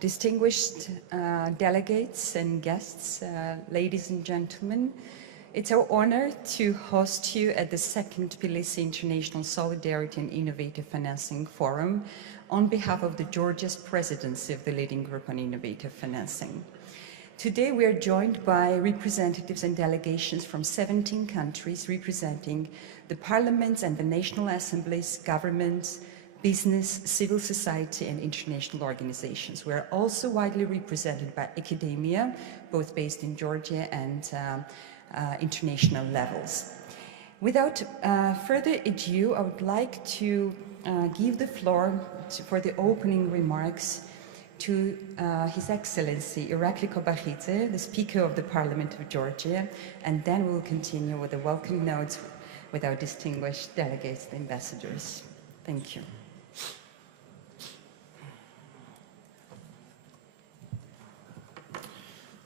distinguished delegates and guests, ladies and gentlemen, it's our honor to host you at the second Tbilisi International Solidarity and Innovative Financing Forum on behalf of the Georgia's presidency of the leading group on innovative financing. Today we are joined by representatives and delegations from 17 countries representing the parliaments and the national assemblies, governments, business, civil society and international organizations. We are also widely represented by academia, both based in Georgia and international levels. Without further ado, I would like to give the floor for the opening remarks to His Excellency Irakli Kobakhidze, the Speaker of the Parliament of Georgia, and then we will continue with the welcome notes with our distinguished delegates, the ambassadors. Thank you.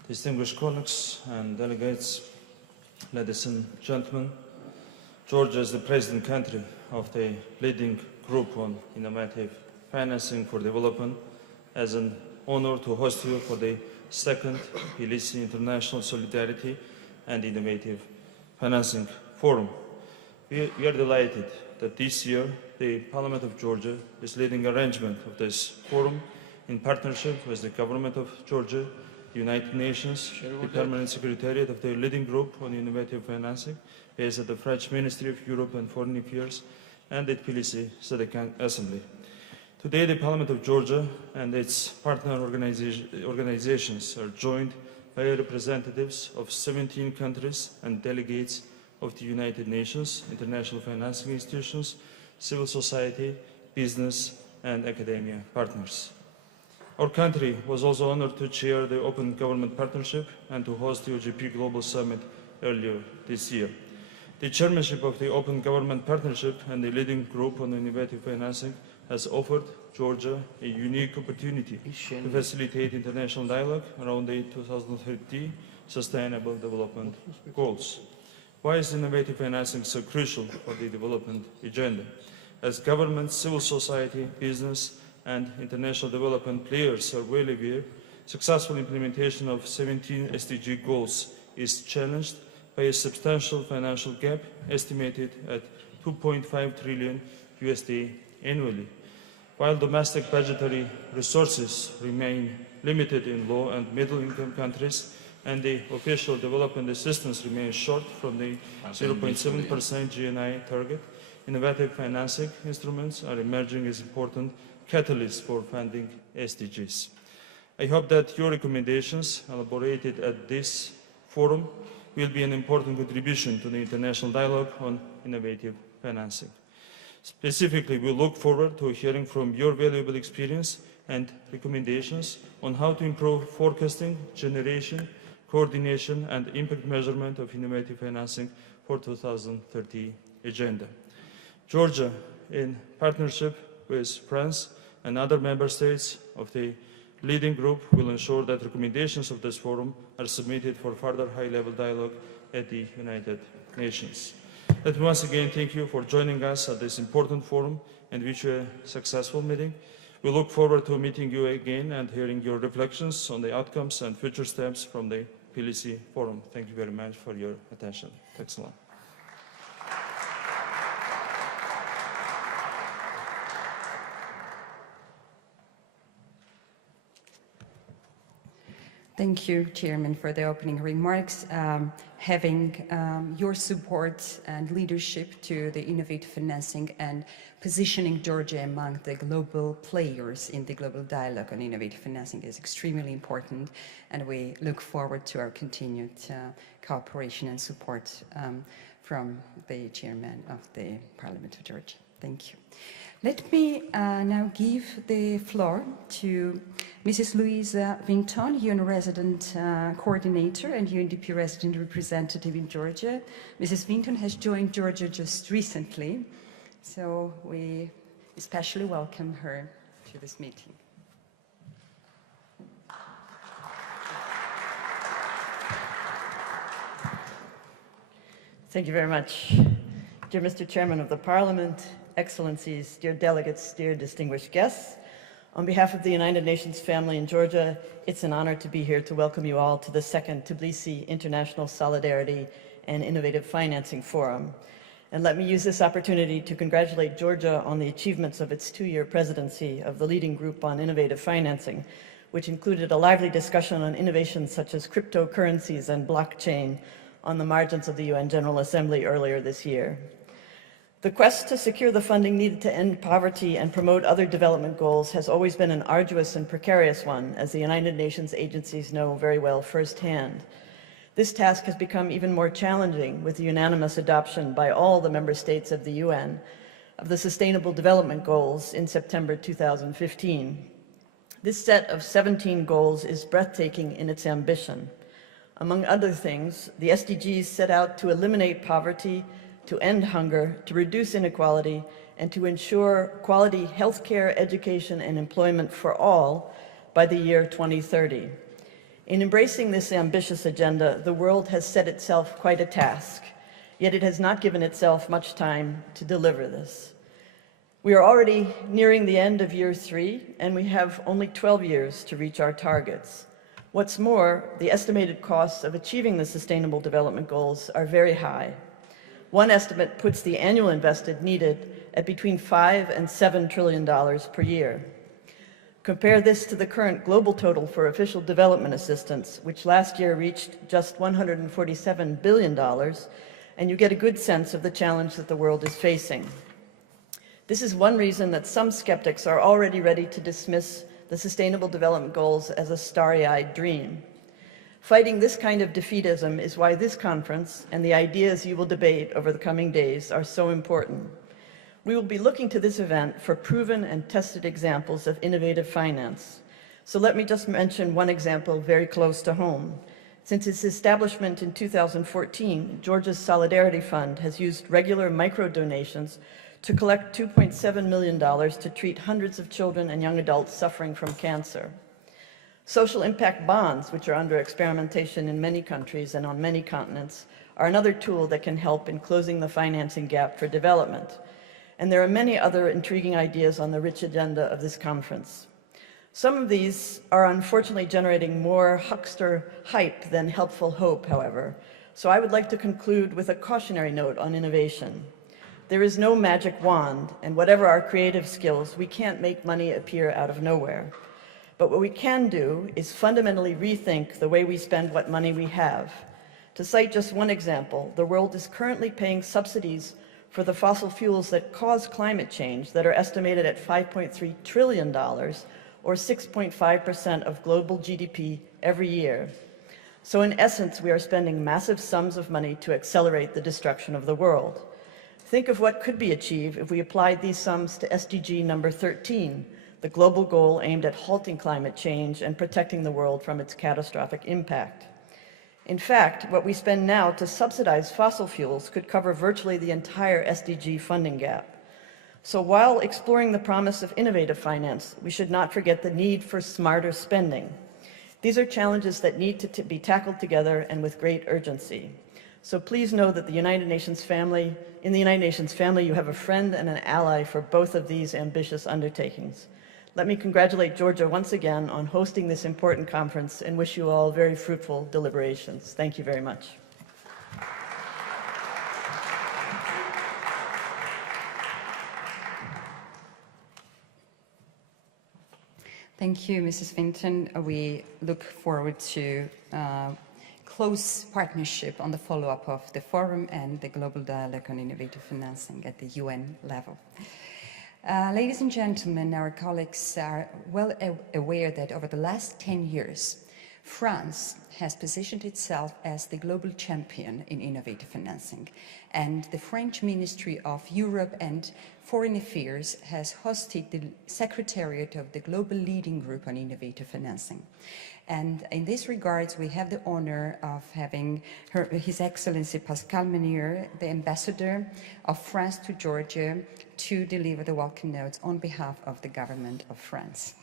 Distinguished colleagues and delegates, ladies and gentlemen, Georgia is the president country of the leading group on innovative financing for development. As an honor to host you for the second Tbilisi International Solidarity and Innovative Financing Forum. We are delighted that this year the Parliament of Georgia is leading arrangement of this forum in partnership with the government of Georgia, the United Nations, the Permanent Secretariat of the leading group on innovative financing, based at the French Ministry of Europe and Foreign Affairs, and the Tbilisi City Assembly. Today, the Parliament of Georgia and its partner organizations are joined by representatives of 17 countries and delegates of the United Nations, international financing institutions, civil society, business, and academia partners. Our country was also honored to chair the Open Government Partnership and to host the OGP Global Summit earlier this year. The chairmanship of the Open Government Partnership and the leading group on innovative financing has offered Georgia a unique opportunity to facilitate international dialogue around the 2030 Sustainable Development Goals. Why is innovative financing so crucial for the development agenda? As governments, civil society, business, and international development players are well aware, successful implementation of 17 SDG goals is challenged by a substantial financial gap estimated at $2.5 trillion annually. While domestic budgetary resources remain limited in low and middle-income countries, and the official development assistance remains short from the 0.7% GNI target, innovative financing instruments are emerging as important catalysts for funding SDGs. I hope that your recommendations elaborated at this forum will be an important contribution to the international dialogue on innovative financing. Specifically, we look forward to hearing from your valuable experience and recommendations on how to improve forecasting, generation, coordination, and impact measurement of innovative financing for 2030 agenda. Georgia, in partnership with France and other member states of the leading group, will ensure that recommendations of this forum are submitted for further high-level dialogue at the United Nations. Let me once again thank you for joining us at this important forum and wish you a successful meeting. We look forward to meeting you again and hearing your reflections on the outcomes and future steps from the Tbilisi Forum. Thank you very much for your attention. Thanks a lot. Thank you, Chairman, for the opening remarks. Having your support and leadership to the innovative financing and positioning Georgia among the global players in the global dialogue on innovative financing is extremely important, and we look forward to our continued cooperation and support from the Chairman of the Parliament of Georgia. Thank you. Let me now give the floor to Mrs. Louisa Vinton, UN resident coordinator and UNDP resident representative in Georgia. Mrs. Vinton has joined Georgia just recently, so we especially welcome her to this meeting. Thank you very much. Dear Mr. Chairman of the Parliament, Excellencies, dear delegates, dear distinguished guests, On behalf of the United Nations family in Georgia, it's an honor to be here to welcome you all to the second Tbilisi International Solidarity and Innovative Financing Forum. And let me use this opportunity to congratulate Georgia on the achievements of its 2-year presidency of the leading group on innovative financing, which included a lively discussion on innovations such as cryptocurrencies and blockchain on the margins of the UN General Assembly earlier this year. The quest to secure the funding needed to end poverty and promote other development goals has always been an arduous and precarious one, as the United Nations agencies know very well firsthand. This task has become even more challenging with the unanimous adoption by all the member states of the UN of the Sustainable Development Goals in September 2015. This set of 17 goals is breathtaking in its ambition. Among other things, the SDGs set out to eliminate poverty, to end hunger, to reduce inequality, and to ensure quality healthcare, education, and employment for all by the year 2030. In embracing this ambitious agenda, the world has set itself quite a task, yet it has not given itself much time to deliver this. We are already nearing the end of year 3, and we have only 12 years to reach our targets. What's more, the estimated costs of achieving the Sustainable Development Goals are very high. One estimate puts the annual investment needed at between $5 and $7 trillion per year. Compare this to the current global total for official development assistance, which last year reached just $147 billion, and you get a good sense of the challenge that the world is facing. This is one reason that some skeptics are already ready to dismiss the Sustainable Development Goals as a starry-eyed dream. Fighting this kind of defeatism is why this conference and the ideas you will debate over the coming days are so important. We will be looking to this event for proven and tested examples of innovative finance. So let me just mention one example very close to home. Since its establishment in 2014, Georgia's Solidarity Fund has used regular micro-donations to collect $2.7 million to treat hundreds of children and young adults suffering from cancer. Social impact bonds, which are under experimentation in many countries and on many continents, are another tool that can help in closing the financing gap for development. And there are many other intriguing ideas on the rich agenda of this conference. Some of these are unfortunately generating more huckster hype than helpful hope, however. So I would like to conclude with a cautionary note on innovation. There is no magic wand, and whatever our creative skills, we can't make money appear out of nowhere. But what we can do is fundamentally rethink the way we spend what money we have. To cite just one example, the world is currently paying subsidies for the fossil fuels that cause climate change that are estimated at $5.3 trillion, or 6.5% of global GDP every year. So in essence, we are spending massive sums of money to accelerate the destruction of the world. Think of what could be achieved if we applied these sums to SDG number 13, the global goal aimed at halting climate change and protecting the world from its catastrophic impact. In fact, what we spend now to subsidize fossil fuels could cover virtually the entire SDG funding gap. So while exploring the promise of innovative finance, we should not forget the need for smarter spending. These are challenges that need to be tackled together and with great urgency. So please know that in the United Nations family, you have a friend and an ally for both of these ambitious undertakings. Let me congratulate Georgia once again on hosting this important conference and wish you all very fruitful deliberations. Thank you very much. Thank you, Mrs. Vinton. We look forward to close partnership on the follow-up of the forum and the global dialogue on innovative financing at the UN level. Ladies and gentlemen, our colleagues are well aware that over the last 10 years, France has positioned itself as the global champion in innovative financing, and the French Ministry of Europe and Foreign Affairs has hosted the Secretariat of the Global Leading Group on Innovative Financing. And in this regards, we have the honor of having His Excellency Pascal Menier, the Ambassador of France to Georgia, to deliver the welcome notes on behalf of the government of France.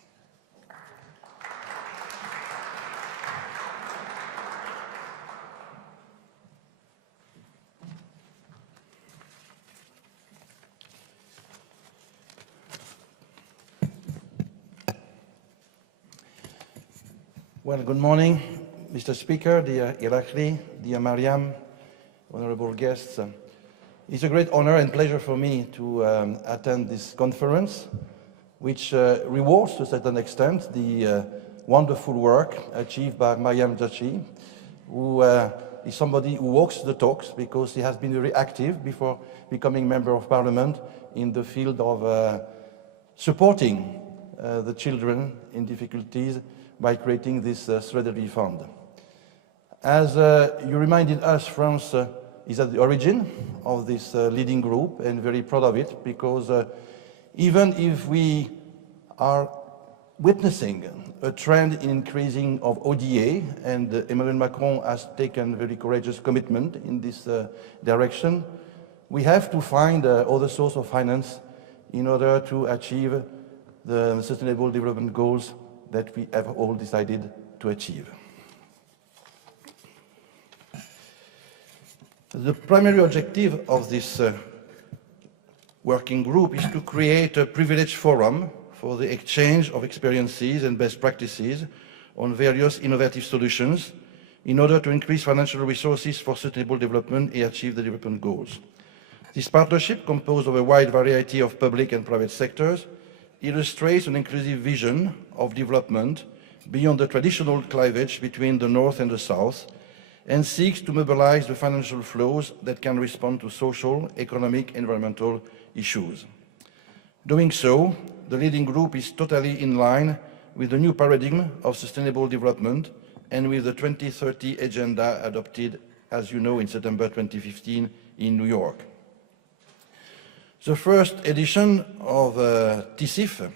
Well, good morning, Mr. Speaker, dear Irakli, dear Mariam, honorable guests. It's a great honor and pleasure for me to attend this conference, which rewards to a certain extent the wonderful work achieved by Mariam Jachi, who is somebody who walks the talks because he has been very active before becoming Member of Parliament in the field of supporting the children in difficulties by creating this solidarity fund. As you reminded us, France is at the origin of this leading group and very proud of it because even if we are witnessing a trend in increasing of ODA, and Emmanuel Macron has taken very courageous commitment in this direction, we have to find other sources of finance in order to achieve the Sustainable Development Goals that we have all decided to achieve. The primary objective of this working group is to create a privileged forum for the exchange of experiences and best practices on various innovative solutions in order to increase financial resources for sustainable development and achieve the development goals. This partnership, composed of a wide variety of public and private sectors, illustrates an inclusive vision of development beyond the traditional cleavage between the North and the South, and seeks to mobilize the financial flows that can respond to social, economic, environmental issues. Doing so, the leading group is totally in line with the new paradigm of sustainable development and with the 2030 agenda adopted, as you know, in September 2015 in New York. The first edition of TISIFF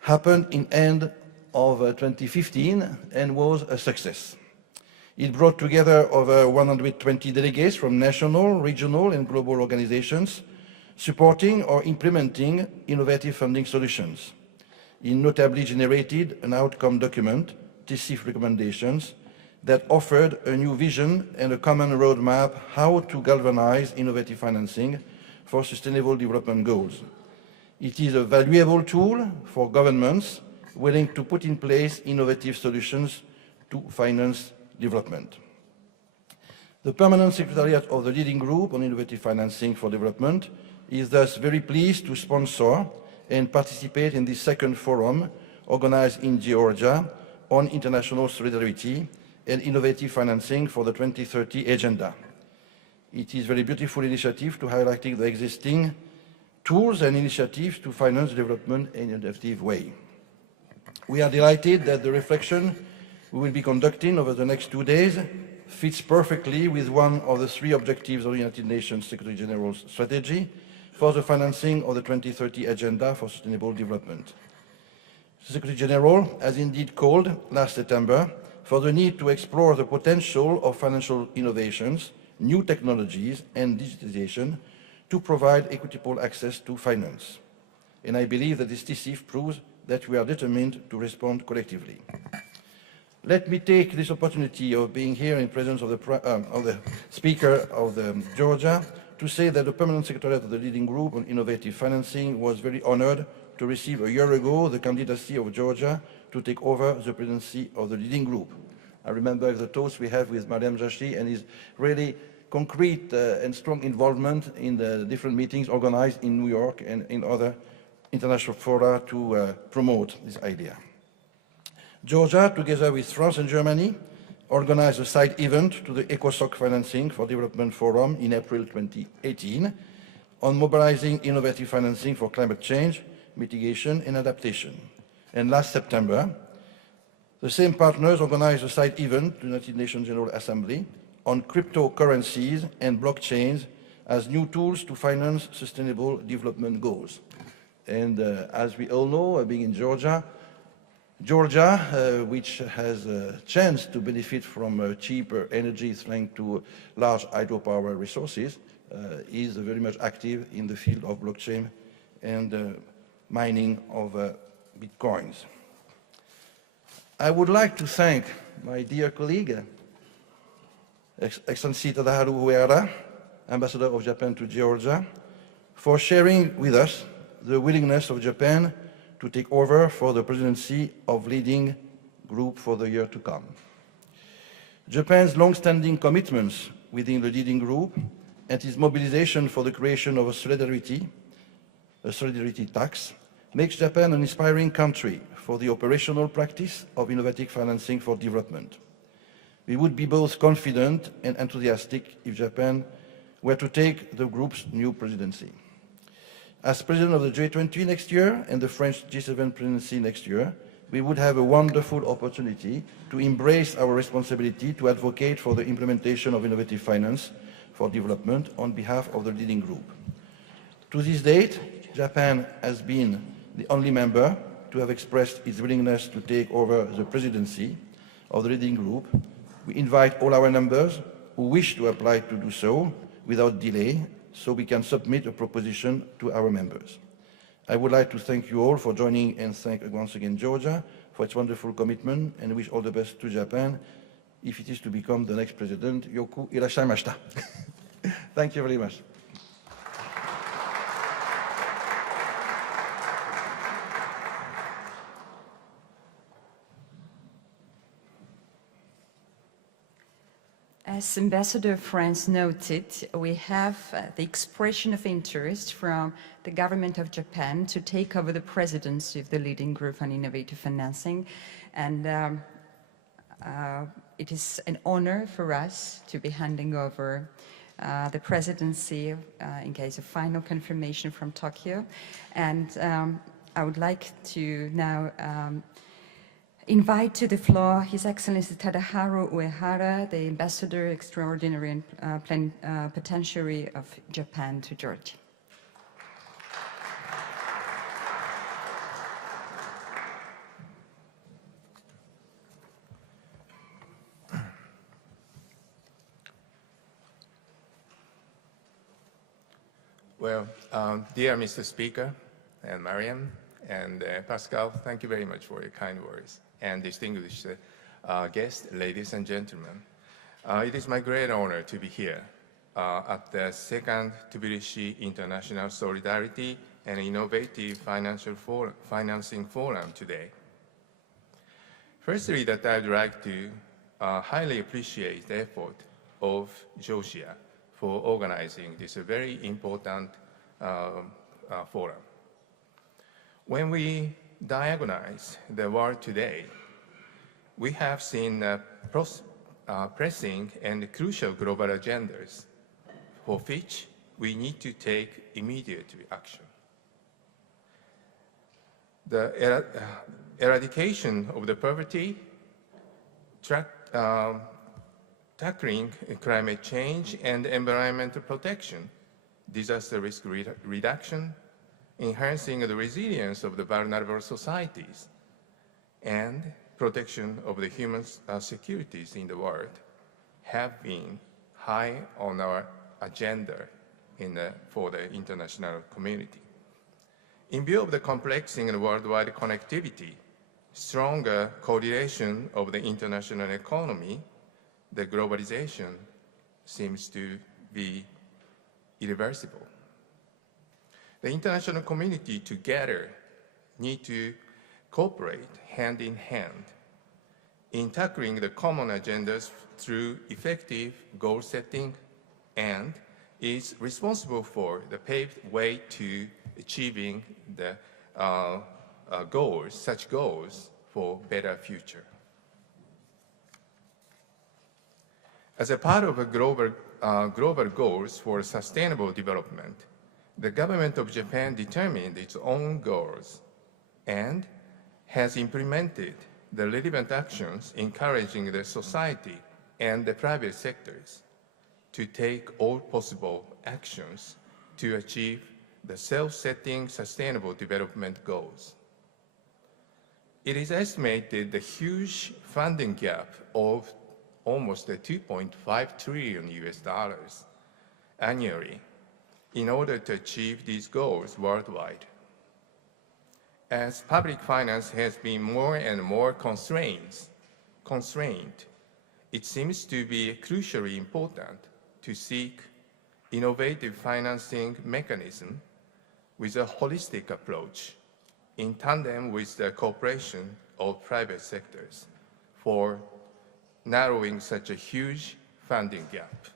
happened in end of 2015 and was a success. It brought together over 120 delegates from national, regional, and global organizations supporting or implementing innovative funding solutions. It notably generated an outcome document, TISIFF recommendations, that offered a new vision and a common roadmap how to galvanize innovative financing for sustainable development goals. It is a valuable tool for governments willing to put in place innovative solutions to finance development. The Permanent Secretariat of the Leading Group on Innovative Financing for Development is thus very pleased to sponsor and participate in this second forum organized in Georgia on international solidarity and innovative financing for the 2030 agenda. It is a very beautiful initiative to highlighting the existing tools and initiatives to finance development in an effective way. We are delighted that the reflection we will be conducting over the next 2 days fits perfectly with one of the 3 objectives of the United Nations Secretary General's strategy for the financing of the 2030 Agenda for Sustainable Development. The Secretary General has indeed called last September for the need to explore the potential of financial innovations, new technologies and digitization to provide equitable access to finance. And I believe that this TISIFF proves that we are determined to respond collectively. Let me take this opportunity of being here in presence of the Speaker of Georgia to say that the Permanent Secretariat of the Leading Group on Innovative Financing was very honored to receive a year ago the candidacy of Georgia to take over the presidency of the Leading Group. I remember the talks we have with Mariam Jachi and his really concrete and strong involvement in the different meetings organized in New York and in other international fora to promote this idea. Georgia, together with France and Germany, organized a side event to the ECOSOC Financing for Development Forum in April 2018 on mobilizing innovative financing for climate change, mitigation and adaptation. And last September, the same partners organized a side event to the United Nations General Assembly on cryptocurrencies and blockchains as new tools to finance sustainable development goals. And as we all know, being in Georgia, which has a chance to benefit from cheaper energy thanks to large hydropower resources, is very much active in the field of blockchain and mining of bitcoins. I would like to thank my dear colleague, Excellency Tadaharu Uehara, Ambassador of Japan to Georgia, for sharing with us the willingness of Japan to take over for the presidency of leading group for the year to come. Japan's long-standing commitments within the leading group and its mobilization for the creation of a solidarity tax makes Japan an inspiring country for the operational practice of innovative financing for development. We would be both confident and enthusiastic if Japan were to take the group's new presidency. As president of the G20 next year and the French G7 presidency next year, we would have a wonderful opportunity to embrace our responsibility to advocate for the implementation of innovative finance for development on behalf of the leading group. To this date, Japan has been the only member to have expressed its willingness to take over the presidency of the leading group. We invite all our members who wish to apply to do so without delay, so we can submit a proposition to our members. I would like to thank you all for joining and thank once again Georgia for its wonderful commitment and wish all the best to Japan if it is to become the next president. Yoku irashaimashita. Thank you very much. As Ambassador France noted, we have the expression of interest from the government of Japan to take over the presidency of the leading group on innovative financing. And it is an honor for us to be handing over the presidency in case of final confirmation from Tokyo. And I would like to now invite to the floor His Excellency Tadaharu Uehara, the Ambassador Extraordinary and Plenipotentiary of Japan to Georgia. Well, dear Mr. Speaker, and Mariam, and Pascal, thank you very much for your kind words. And distinguished guests, ladies and gentlemen, it is my great honor to be here at the second Tbilisi International Solidarity and Innovative Financing Forum today. Firstly, that I'd like to highly appreciate the effort of Georgia for organizing this very important forum. When we diagnose the world today, we have seen pressing and crucial global agendas for which we need to take immediate action. The eradication of the poverty, tackling climate change and environmental protection, disaster risk reduction, enhancing the resilience of the vulnerable societies, and protection of the human securities in the world have been high on our agenda for the international community. In view of the complex and worldwide connectivity, stronger coordination of the international economy, the globalization seems to be irreversible. The international community together need to cooperate hand in hand in tackling the common agendas through effective goal setting and is responsible for the paved way to achieving the such goals for better future. As a part of a global goals for sustainable development, the government of Japan determined its own goals and has implemented the relevant actions encouraging the society and the private sectors to take all possible actions to achieve the self-setting sustainable development goals. It is estimated the huge funding gap of almost $2.5 trillion annually in order to achieve these goals worldwide. As public finance has been more and more constrained, it seems to be crucially important to seek innovative financing mechanism with a holistic approach in tandem with the cooperation of private sectors for narrowing such a huge funding gap.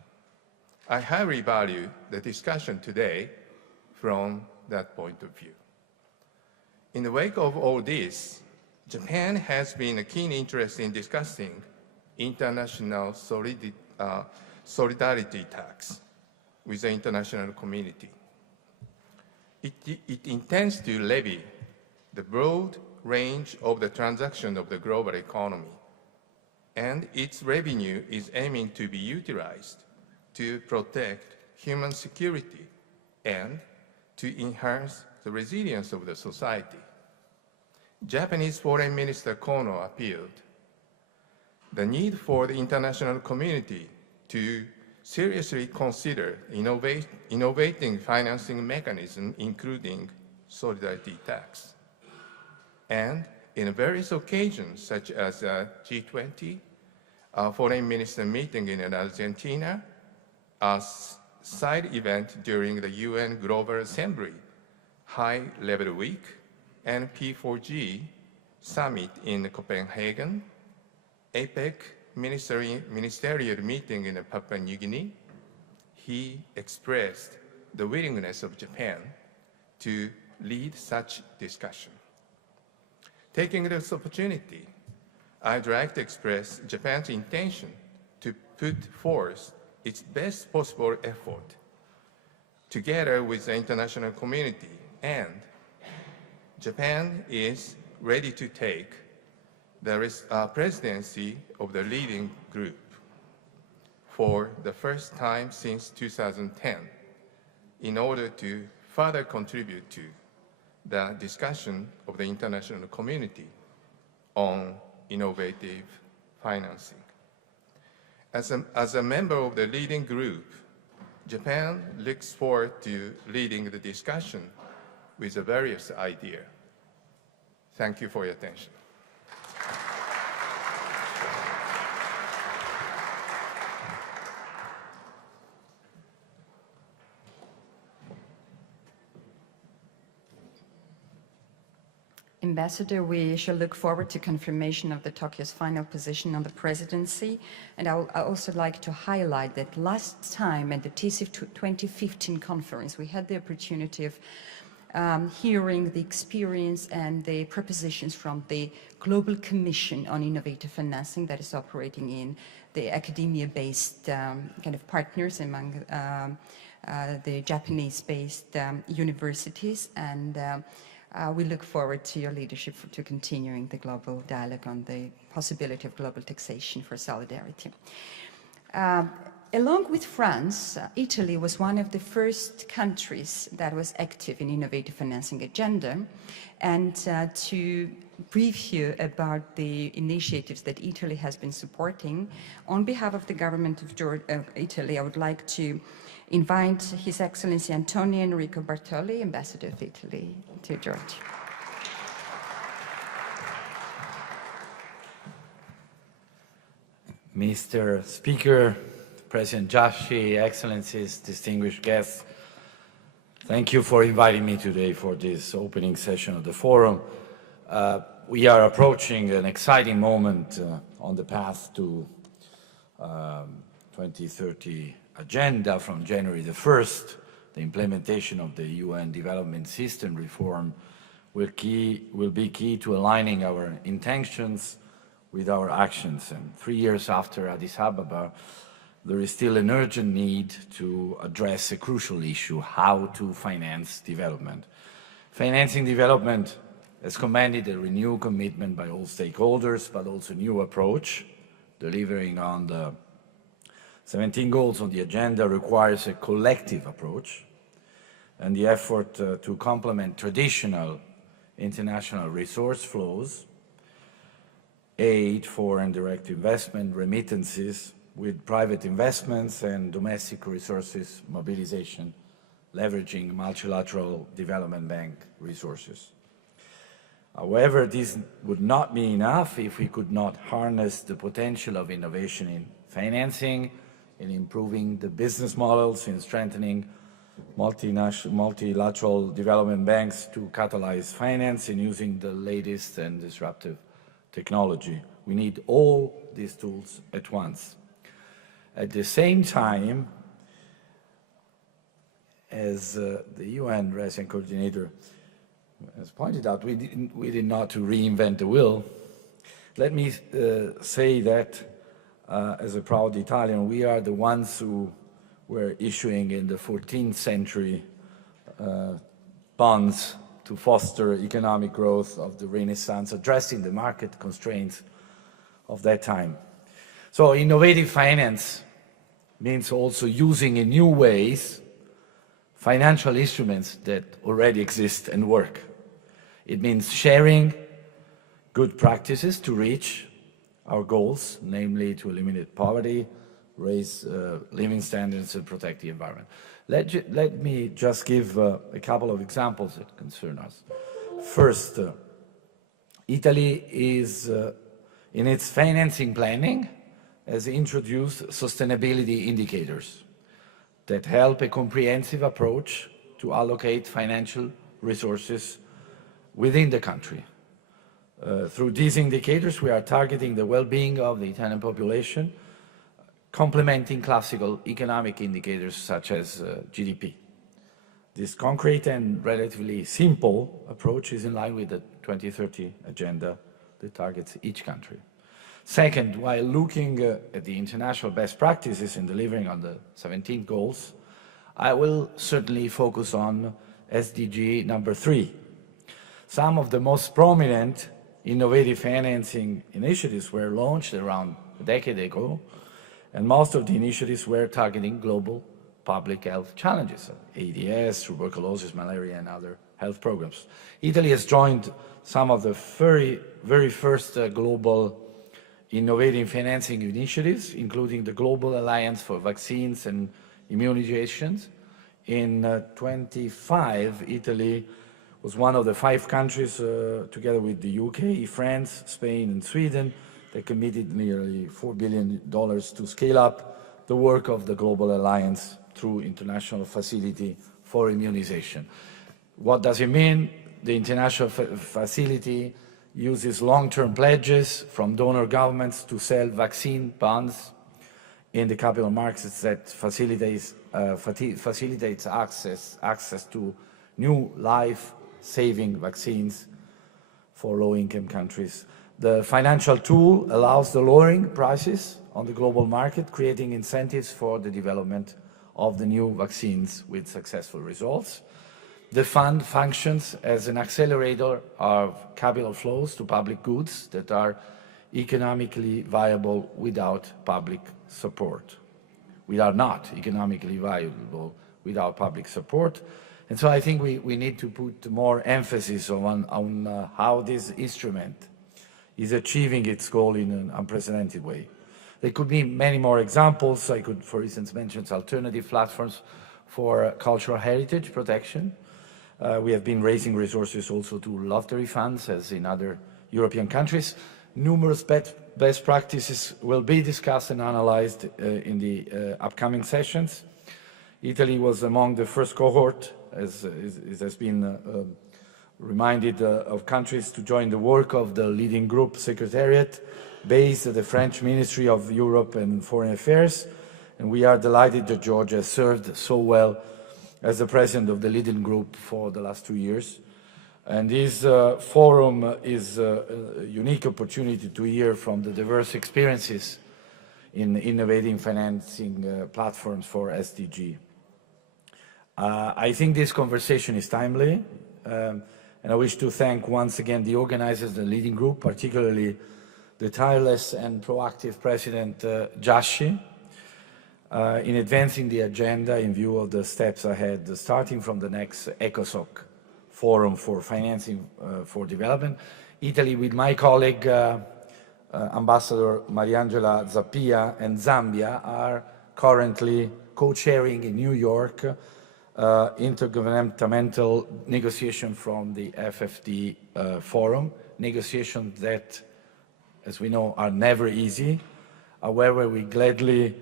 I highly value the discussion today from that point of view. In the wake of all this, Japan has been a keen interest in discussing international solidarity tax with the international community. It intends to levy the broad range of the transaction of the global economy, and its revenue is aiming to be utilized to protect human security and to enhance the resilience of the society. Japanese Foreign Minister Kono appealed the need for the international community to seriously consider innovating financing mechanisms, including solidarity tax. And in various occasions, such as a G20, a foreign minister meeting in Argentina, a side event during the UN Global Assembly High-Level Week, and P4G Summit in Copenhagen, APEC ministerial meeting in Papua New Guinea, he expressed the willingness of Japan to lead such discussion. Taking this opportunity, I'd like to express Japan's intention to put forth its best possible effort together with the international community, and Japan is ready to take the presidency of the leading group for the first time since 2010 in order to further contribute to the discussion of the international community on innovative financing. As a member of the leading group, Japan looks forward to leading the discussion with the various ideas. Thank you for your attention. Ambassador, we shall look forward to confirmation of Tokyo's final position on the presidency. And I would also like to highlight that last time at the TISIFF 2015 conference, we had the opportunity of hearing the experience and the propositions from the Global Commission on Innovative Financing that is operating in the academia-based kind of partners among the Japanese-based universities. And we look forward to your leadership to continuing the global dialogue on the possibility of global taxation for solidarity. Along with France, Italy was one of the first countries that was active in innovative financing agenda. And to brief you about the initiatives that Italy has been supporting, on behalf of the government of Italy, I would like to invite His Excellency Antonio Enrico Bartoli, Ambassador of Italy, to Georgia. Mr. Speaker, President Jashi, Excellencies, distinguished guests, thank you for inviting me today for this opening session of the forum. We are approaching an exciting moment on the path to 2030 agenda from January the 1st. The implementation of the UN Development System reform will be key to aligning our intentions with our actions. And 3 years after Addis Ababa, there is still an urgent need to address a crucial issue: how to finance development. Financing development has commanded a renewed commitment by all stakeholders, but also a new approach. Delivering on the 17 goals on the agenda requires a collective approach, and the effort to complement traditional international resource flows, aid, foreign direct investment, remittances, with private investments and domestic resources mobilization, leveraging multilateral development bank resources. However, this would not be enough if we could not harness the potential of innovation in financing, in improving the business models, in strengthening multilateral development banks to catalyze finance, in using the latest and disruptive technology. We need all these tools at once. At the same time, as the UN Resident Coordinator has pointed out, we did not to reinvent the wheel. Let me say that as a proud Italian, we are the ones who were issuing in the 14th century bonds to foster economic growth of the Renaissance, addressing the market constraints of that time. So innovative finance means also using in new ways financial instruments that already exist and work. It means sharing good practices to reach our goals, namely to eliminate poverty, raise living standards, and protect the environment. Let me just give a couple of examples that concern us. First, Italy is, in its financing planning, has introduced sustainability indicators that help a comprehensive approach to allocate financial resources within the country. Through these indicators, we are targeting the well-being of the Italian population, complementing classical economic indicators such as GDP. This concrete and relatively simple approach is in line with the 2030 agenda that targets each country. Second, while looking at the international best practices in delivering on the 17 goals, I will certainly focus on SDG number 3. Some of the most prominent innovative financing initiatives were launched around a decade ago, and most of the initiatives were targeting global public health challenges, AIDS, tuberculosis, malaria, and other health programs. Italy has joined some of the very first global innovative financing initiatives, including the Global Alliance for Vaccines and Immunizations. In 25, Italy was one of the 5 countries, together with the UK, France, Spain, and Sweden, that committed nearly $4 billion to scale up the work of the Global Alliance through International Facility for Immunization. What does it mean? The International Facility uses long-term pledges from donor governments to sell vaccine bonds in the capital markets that facilitates access to new life-saving vaccines for low-income countries. The financial tool allows the lowering prices on the global market, creating incentives for the development of the new vaccines with successful results. The fund functions as an accelerator of capital flows to public goods that are economically viable without public support. We are not economically viable without public support. And so I think we need to put more emphasis on how this instrument is achieving its goal in an unprecedented way. There could be many more examples. I could, for instance, mention alternative platforms for cultural heritage protection. We have been raising resources also to lottery funds, as in other European countries. Numerous best practices will be discussed and analyzed in the upcoming sessions. Italy was among the first cohort, as it has been reminded, of countries to join the work of the leading group secretariat based at the French Ministry of Europe and Foreign Affairs. And we are delighted that Georgia has served so well as the president of the leading group for the last 2 years. And this forum is a unique opportunity to hear from the diverse experiences in innovating financing platforms for SDG. I think this conversation is timely, and I wish to thank once again the organizers, the leading group, particularly the tireless and proactive President Jashi, in advancing the agenda in view of the steps ahead, starting from the next ECOSOC Forum for Financing for Development. Italy, with my colleague, Ambassador Mariangela Zappia, and Zambia are currently co-chairing in New York intergovernmental negotiation from the FFD Forum, negotiations that, as we know, are never easy. However, we gladly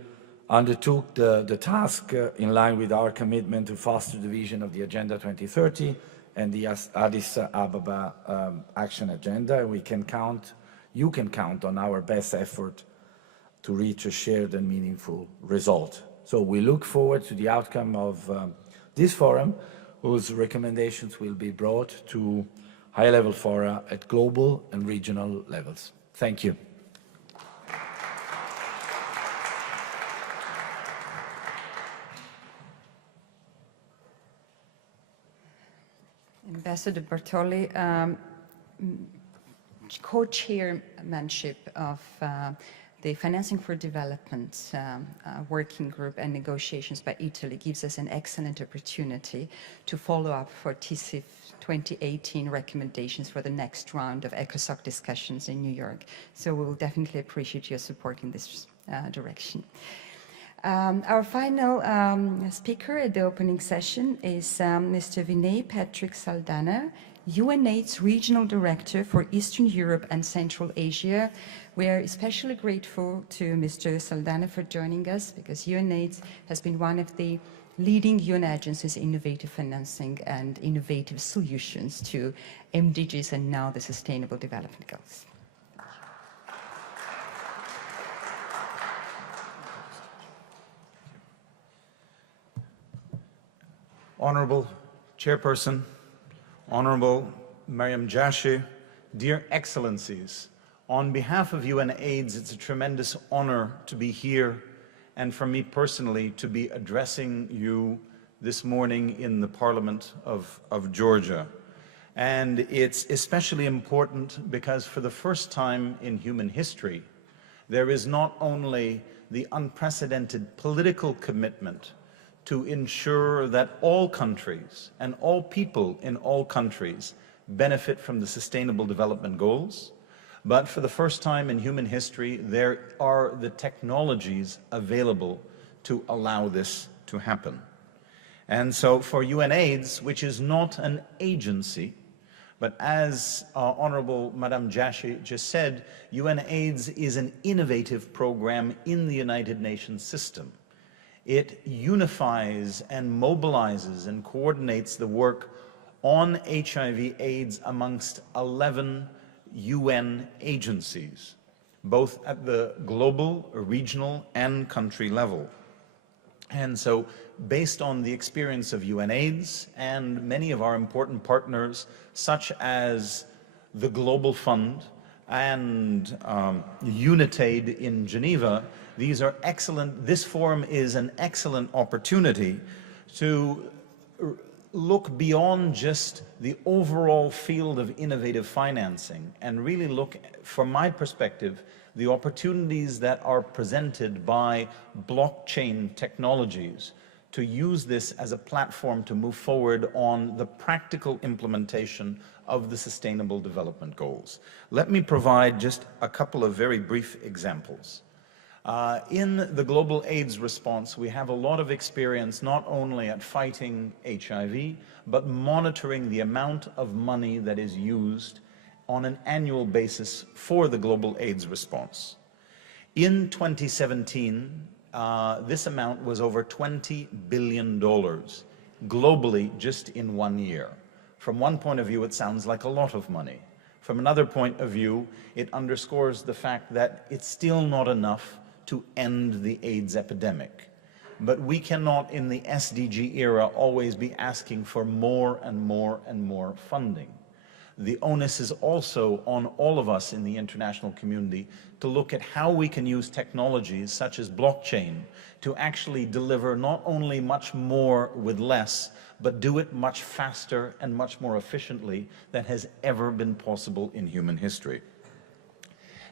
undertook the task in line with our commitment to foster the vision of the Agenda 2030 and the Addis Ababa Action Agenda. We can count you can count on our best effort to reach a shared and meaningful result. So we look forward to the outcome of this forum, whose recommendations will be brought to high-level fora at global and regional levels. Thank you. Ambassador Bartoli, co-chairmanship of the Financing for Development working group and negotiations by Italy gives us an excellent opportunity to follow up for TISIFF 2018 recommendations for the next round of ECOSOC discussions in New York. So we will definitely appreciate your support in this direction. Our final speaker at the opening session is Mr. Vinay Patrick Saldanha, UNAIDS Regional Director for Eastern Europe and Central Asia. We are especially grateful to Mr. Saldanha for joining us because UNAIDS has been one of the leading UN agencies in innovative financing and innovative solutions to MDGs and now the Sustainable Development Goals. Honorable Chairperson, Honorable Mariam Jashi, dear Excellencies, on behalf of UNAIDS, it's a tremendous honor to be here and for me personally to be addressing you this morning in the Parliament of Georgia. And it's especially important because for the first time in human history, there is not only the unprecedented political commitment to ensure that all countries and all people in all countries benefit from the Sustainable Development Goals, but for the first time in human history, there are the technologies available to allow this to happen. And so for UNAIDS, which is not an agency, but as Honorable Madame Jashi just said, UNAIDS is an innovative program in the United Nations system. It unifies and mobilizes and coordinates the work on HIV/AIDS amongst 11 UN agencies, both at the global, regional, and country level. And so, based on the experience of UNAIDS and many of our important partners, such as the Global Fund and UNITAID in Geneva, these are excellent. This forum is an excellent opportunity to look beyond just the overall field of innovative financing and really look, from my perspective, the opportunities that are presented by blockchain technologies to use this as a platform to move forward on the practical implementation of the Sustainable Development Goals. Let me provide just a couple of very brief examples. In the global AIDS response, we have a lot of experience not only at fighting HIV, but monitoring the amount of money that is used on an annual basis for the global AIDS response. In 2017, this amount was over $20 billion globally just in 1 year. From one point of view, it sounds like a lot of money. From another point of view, it underscores the fact that it's still not enough to end the AIDS epidemic. But we cannot, in the SDG era, always be asking for more and more and more funding. The onus is also on all of us in the international community to look at how we can use technologies such as blockchain to actually deliver not only much more with less, but do it much faster and much more efficiently than has ever been possible in human history.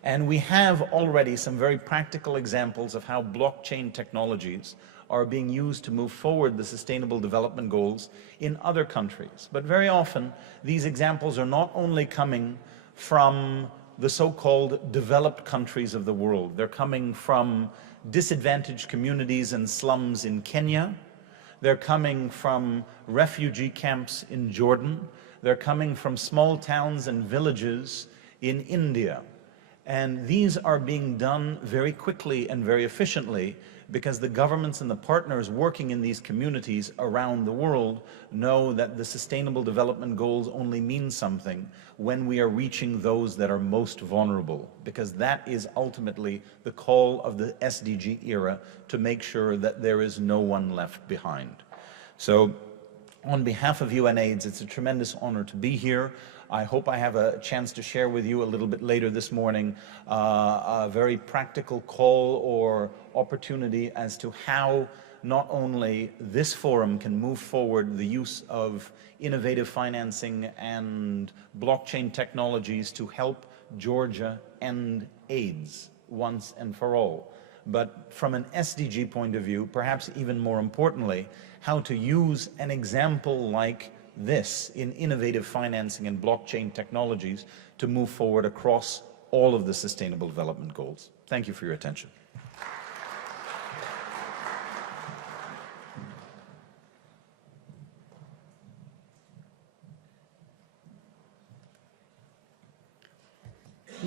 And we have already some very practical examples of how blockchain technologies are being used to move forward the Sustainable Development Goals in other countries. But very often, these examples are not only coming from the so-called developed countries of the world. They're coming from disadvantaged communities and slums in Kenya. They're coming from refugee camps in Jordan. They're coming from small towns and villages in India. And these are being done very quickly and very efficiently because the governments and the partners working in these communities around the world know that the Sustainable Development Goals only mean something when we are reaching those that are most vulnerable, because that is ultimately the call of the SDG era, to make sure that there is no one left behind. So on behalf of UNAIDS, it's a tremendous honor to be here. I hope I have a chance to share with you a little bit later this morning a very practical call or opportunity as to how not only this forum can move forward the use of innovative financing and blockchain technologies to help Georgia end AIDS once and for all, but from an SDG point of view, perhaps even more importantly, how to use an example like this in innovative financing and blockchain technologies to move forward across all of the Sustainable Development Goals. Thank you for your attention.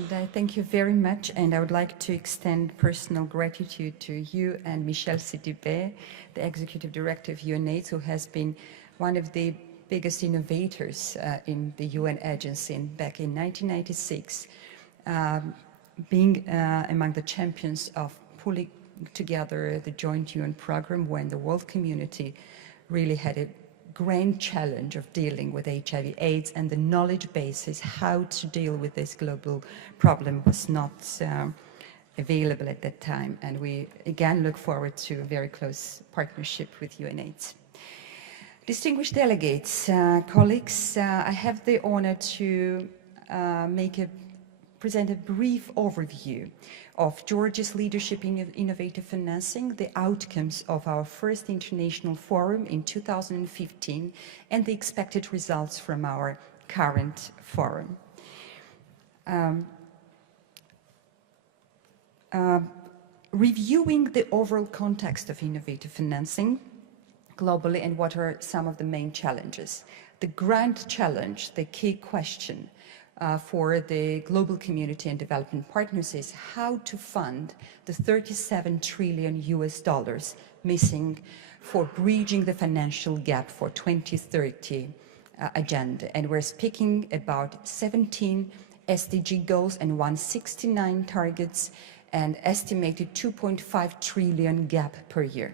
And thank you very much, and I would like to extend personal gratitude to you and Michel Sidibé, the Executive Director of UNAIDS, who has been one of the biggest innovators in the UN agency. And back in 1996, being among the champions of pulling together the joint UN program when the world community really had a grand challenge of dealing with HIV/AIDS, and the knowledge basis how to deal with this global problem was not available at that time. And we again look forward to a very close partnership with UNAIDS. Distinguished delegates, colleagues, I have the honor to present a brief overview of Georgia's leadership in innovative financing, the outcomes of our first international forum in 2015, and the expected results from our current forum. Reviewing the overall context of innovative financing globally and what are some of the main challenges. The grand challenge, the key question for the global community and development partners is how to fund the $37 trillion missing for bridging the financial gap for 2030 agenda. And we're speaking about 17 SDG goals and 169 targets and estimated 2.5 trillion gap per year.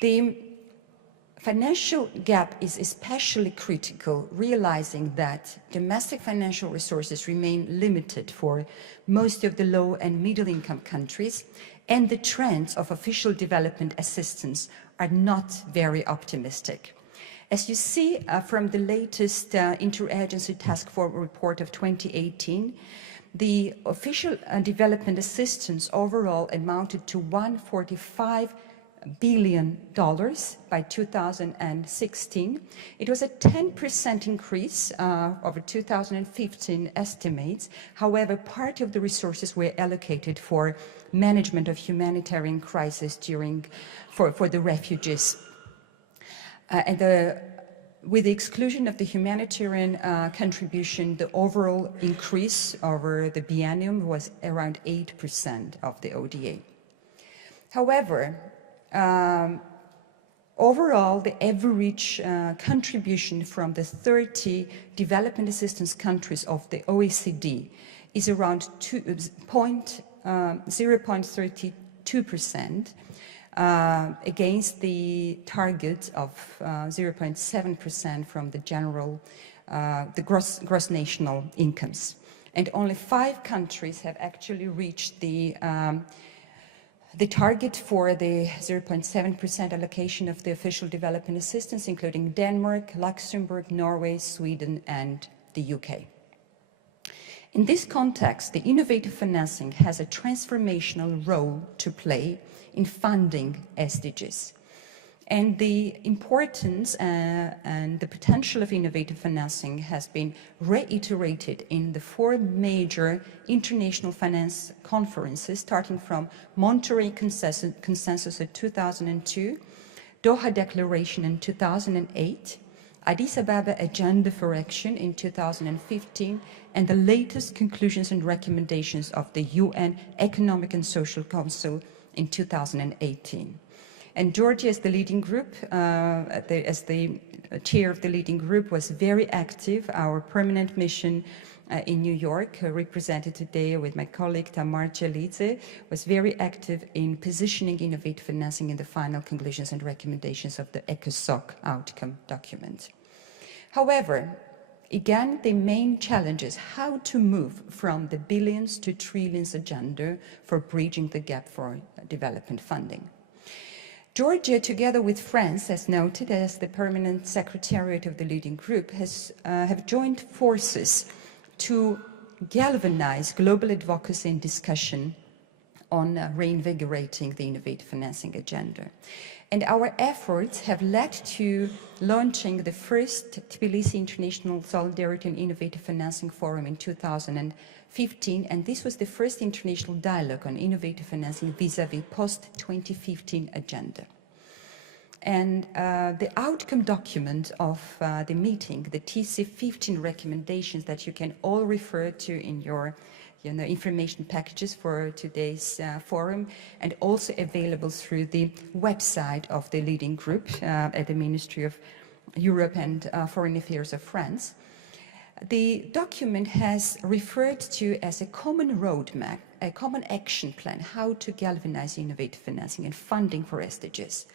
The financial gap is especially critical, realizing that domestic financial resources remain limited for most of the low and middle income countries, and the trends of official development assistance are not very optimistic. As you see from the latest Interagency Task Force report of 2018, the official development assistance overall amounted to $145 billion by 2016. It was a 10% increase over 2015 estimates. However, part of the resources were allocated for management of humanitarian crisis for the refugees. With the exclusion of the humanitarian contribution, the overall increase over the biennium was around 8% of the ODA. However, overall, the average contribution from the 30 development assistance countries of the OECD is around 0.32%, against the target of 0.7% from the general, the gross national incomes. And only 5 countries have actually reached the target for the 0.7% allocation of the official development assistance, including Denmark, Luxembourg, Norway, Sweden, and the UK. In this context, the innovative financing has a transformational role to play in funding SDGs. And the importance and the potential of innovative financing has been reiterated in the 4 major international finance conferences, starting from Monterey Consensus in 2002, Doha Declaration in 2008, Addis Ababa Agenda for Action in 2015, and the latest conclusions and recommendations of the UN Economic and Social Council in 2018. And Georgia, as the leading group, as the chair of the leading group, was very active. Our permanent mission in New York, represented today with my colleague Tamar Chalidze, was very active in positioning innovative financing in the final conclusions and recommendations of the ECOSOC outcome document. However, again, the main challenge is how to move from the billions to trillions agenda for bridging the gap for development funding. Georgia, together with France, as noted as the permanent secretariat of the leading group, have joined forces to galvanize global advocacy and discussion on reinvigorating the innovative financing agenda. And our efforts have led to launching the first Tbilisi International Solidarity and Innovative Financing Forum in 2015, and this was the first international dialogue on innovative financing vis-à-vis post-2015 agenda. And the outcome document of the meeting, the TISIFF 15 recommendations that you can all refer to in your information packages for today's forum, and also available through the website of the leading group at the Ministry of Europe and Foreign Affairs of France. The document has referred to as a common roadmap, a common action plan, how to galvanize innovative financing and funding for SDGs.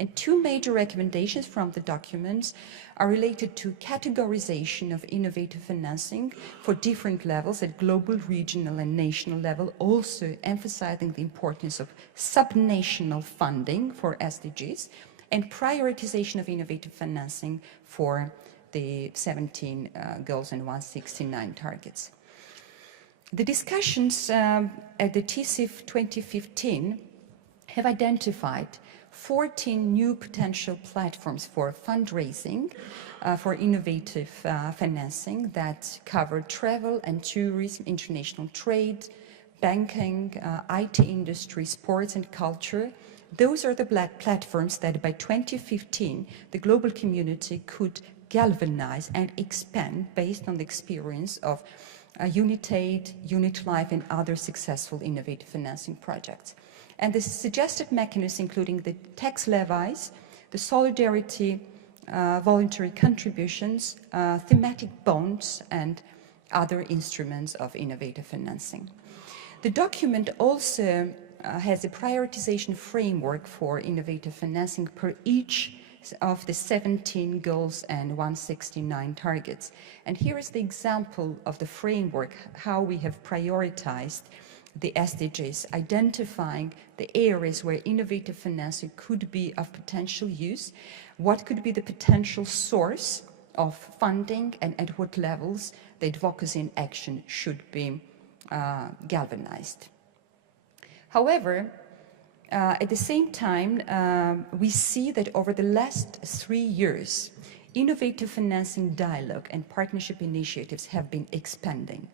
And two major recommendations from the documents are related to categorization of innovative financing for different levels at global, regional, and national level, also emphasizing the importance of subnational funding for SDGs, and prioritization of innovative financing for the 17 goals and 169 targets. The discussions at the TISIFF 2015 have identified 14 new potential platforms for fundraising for innovative financing that cover travel and tourism, international trade, banking, IT industry, sports and culture. Those are the platforms that by 2015 the global community could galvanize and expand based on the experience of UNITAID, UNITLIFE, and other successful innovative financing projects. And the suggested mechanisms, including the tax levies, the solidarity, voluntary contributions, thematic bonds, and other instruments of innovative financing. The document also has a prioritization framework for innovative financing per each of the 17 goals and 169 targets. And here is the example of the framework, how we have prioritized the SDGs, identifying the areas where innovative financing could be of potential use, what could be the potential source of funding, and at what levels the advocacy and action should be galvanized. However, at the same time, we see that over the last 3 years, innovative financing dialogue and partnership initiatives have been expanding.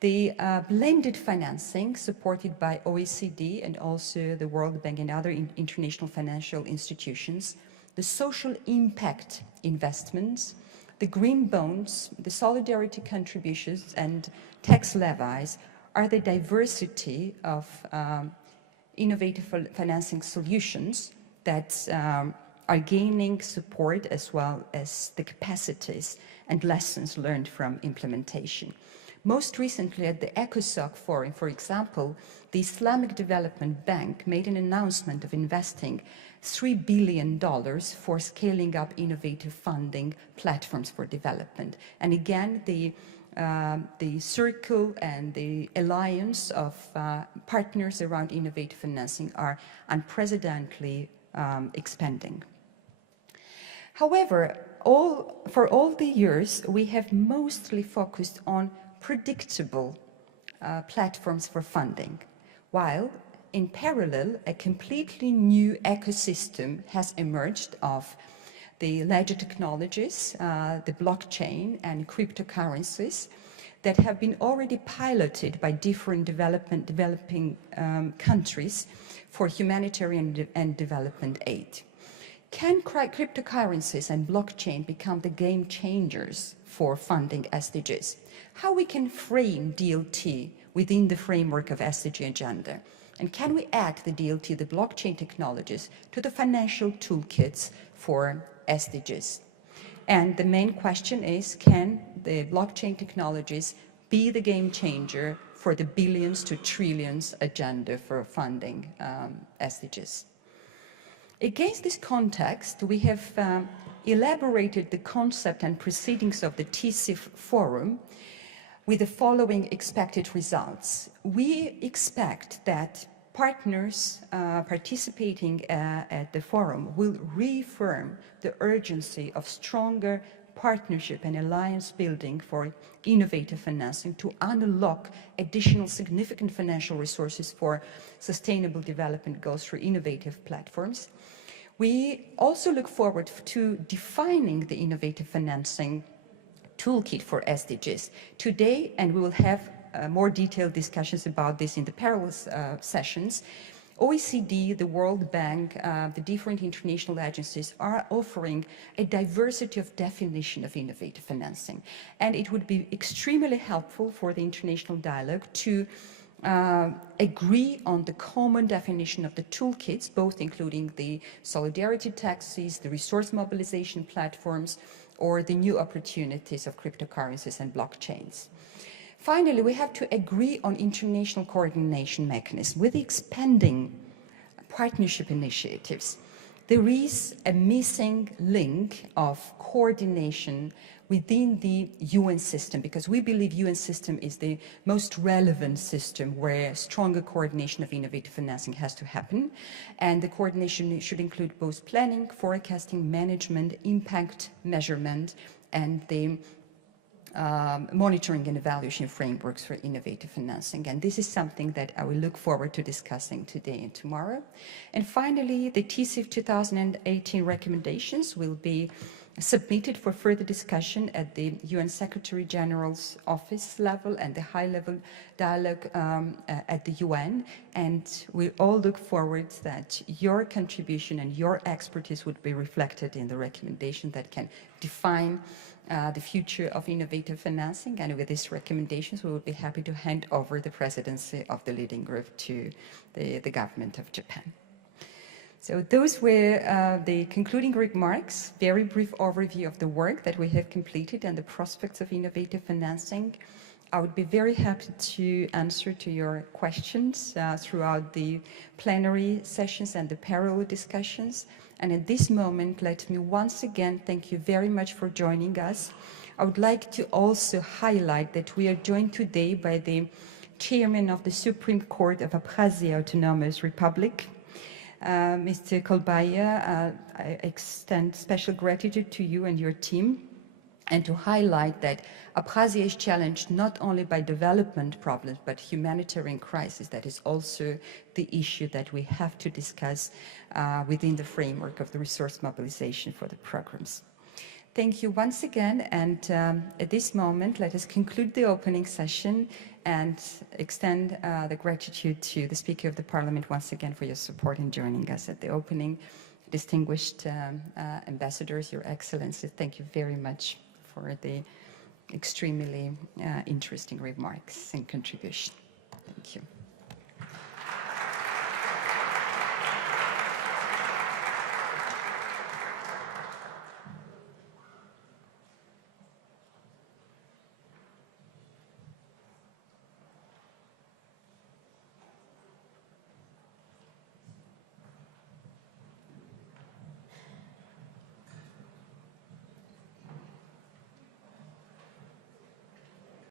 The blended financing supported by OECD and also the World Bank and other international financial institutions, the social impact investments, the green bonds, the solidarity contributions, and tax levies are the diversity of innovative financing solutions that are gaining support, as well as the capacities and lessons learned from implementation. Most recently at the ECOSOC Forum, for example, the Islamic Development Bank made an announcement of investing $3 billion for scaling up innovative funding platforms for development. And again, the circle and the alliance of partners around innovative financing are unprecedentedly expanding. However, for all the years, we have mostly focused on predictable platforms for funding, while in parallel, a completely new ecosystem has emerged of the ledger technologies, the blockchain and cryptocurrencies that have been already piloted by different developing countries for humanitarian and development aid. Can cryptocurrencies and blockchain become the game changers for funding SDGs? How we can frame DLT within the framework of SDG agenda? And can we add the DLT, the blockchain technologies, to the financial toolkits for SDGs? And the main question is, can the blockchain technologies be the game changer for the billions to trillions agenda for funding SDGs? Against this context, we have elaborated the concept and proceedings of the TISIFF forum with the following expected results. We expect that partners participating at the forum will reaffirm the urgency of stronger partnership and alliance building for innovative financing to unlock additional significant financial resources for sustainable development goals through innovative platforms. We also look forward to defining the innovative financing toolkit for SDGs today, and we will have more detailed discussions about this in the parallel sessions. OECD, the World Bank, the different international agencies are offering a diversity of definition of innovative financing. And it would be extremely helpful for the international dialogue to agree on the common definition of the toolkits, both including the solidarity taxes, the resource mobilization platforms, or the new opportunities of cryptocurrencies and blockchains. Finally, we have to agree on international coordination mechanisms with expanding partnership initiatives. There is a missing link of coordination within the UN system, because we believe UN system is the most relevant system where stronger coordination of innovative financing has to happen. And the coordination should include both planning, forecasting, management, impact measurement, and the monitoring and evaluation frameworks for innovative financing. And this is something that I will look forward to discussing today and tomorrow. And finally, the TISIFF 2018 recommendations will be submitted for further discussion at the UN Secretary General's office level and the high-level dialogue at the UN. And we all look forward that your contribution and your expertise would be reflected in the recommendation that can define the future of innovative financing. And with these recommendations, we will be happy to hand over the presidency of the leading group to the government of Japan. So those were the concluding remarks, very brief overview of the work that we have completed and the prospects of innovative financing. I would be very happy to answer to your questions throughout the plenary sessions and the parallel discussions. And at this moment, let me once again thank you very much for joining us. I would like to also highlight that we are joined today by the chairman of the Supreme Court of Abkhazia Autonomous Republic, Mr. Kolbaya. I extend special gratitude to you and your team, and to highlight that Abkhazia is challenged not only by development problems, but humanitarian crisis. That is also the issue that we have to discuss within the framework of the resource mobilization for the programs. Thank you once again, and at this moment, let us conclude the opening session and extend the gratitude to the Speaker of the Parliament once again for your support in joining us at the opening. Distinguished ambassadors, Your Excellency, thank you very much for the extremely interesting remarks and contribution. Thank you.